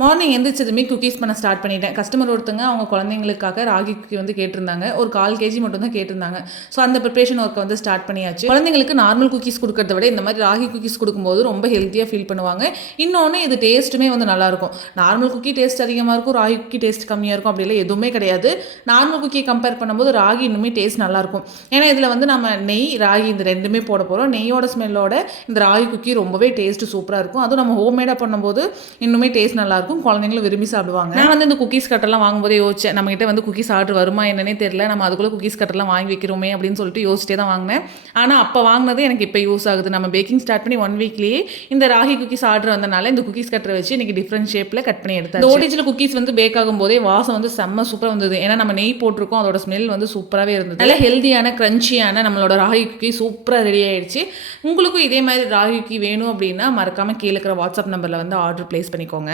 Morning எந்திரிச்சதுமே cookies பண்ண start பண்ணிட்டேன். Customer ஒருத்தங்க அவங்க குழந்தைங்களுக்காக ராகி குக்கி வந்து கேட்டிருந்தாங்க. ஒரு 1/4 கேஜி மட்டும் தான் கேட்டிருந்தாங்க. ஸோ அந்த ப்ரிப்பரேஷன் ஒர்க்கை வந்து ஸ்டார்ட் பண்ணியாச்சு. குழந்தைங்களுக்கு நார்மல் குக்கீஸ் கொடுக்கறத விட இந்த மாதிரி ராகி குக்கீஸ் கொடுக்கும்போது ரொம்ப ஹெல்த்தியாக ஃபீல் பண்ணுவாங்க. இன்னொன்று இது டேஸ்ட்டுமே வந்து நல்லாயிருக்கும். நார்மல் குக்கி டேஸ்ட் அதிகமாக இருக்கும், ராகி குக்கி டேஸ்ட் கம்மியாக இருக்கும், அப்படிலாம் எதுவுமே கிடையாது. நார்மல் குக்கியை கம்பேர் பண்ணும்போது ராகி இன்னுமே டேஸ்ட் நல்லாயிருக்கும். ஏன்னா இதில் வந்து நம்ம நெய் ராகி இந்த ரெண்டுமே போட போகிறோம். நெய்யோட ஸ்மெல்லோட இந்த ராகி குக்கி ரொம்பவே டேஸ்ட்டு சூப்பராக இருக்கும். அதுவும் நம்ம ஹோம்மேடாக பண்ணும்போது இன்னுமே டேஸ்ட் நல்லாயிருக்கும். குழந்தைங்களும் விரும்பி சாப்பிடுவாங்க. நான் வந்து இந்த குக்கீஸ் கட்டெல்லாம் வாங்கும்போதே யோசிச்சேன், நம்மகிட்ட வந்து குக்கீஸ் ஆர்டர் வருமா என்னன்னே தெரியல, நம்ம அதுக்குள்ளே குக்கீஸ் கட்டெல்லாம் வாங்கி வைக்கிறோமே அப்படின்னு சொல்லிட்டு யோசிச்சே தான் வாங்கினேன். ஆனால் அப்போ வாங்கினது எனக்கு இப்போ யூஸ் ஆகுது. நம்ம பேக்கிங் ஸ்டார்ட் பண்ணி 1 வீக்லேயே இந்த ராகி குக்கீஸ் ஆர்டர் வந்தனால இந்த குக்கீஸ் கட்டரை வச்சு இன்னைக்கு டிஃப்ரெண்ட் ஷேப்பில் கட் பண்ணி எடுத்தேன். இந்த ஓடிஜில் குக்கீஸ் வந்து பேக் ஆகும்போதே வாசம் வந்து செம்ம சூப்பராக வந்தது. ஏன்னா நம்ம நெய் போட்டிருக்கோம், அதோட ஸ்மெல் வந்து சூப்பராகவே இருந்தது. நல்ல ஹெல்த்தியான கிரன்ச்சியான நம்மளோட ராகி குக்கி சூப்பராக ரெடி ஆயிடுச்சு. உங்களுக்கும் இதே மாதிரி ராகி குக்கி வேணும் அப்படின்னா மறக்காமல் கீழே இருக்கிற வாட்ஸ்அப் நம்பரில் வந்து ஆர்டர் பிளேஸ் பண்ணிக்கோங்க.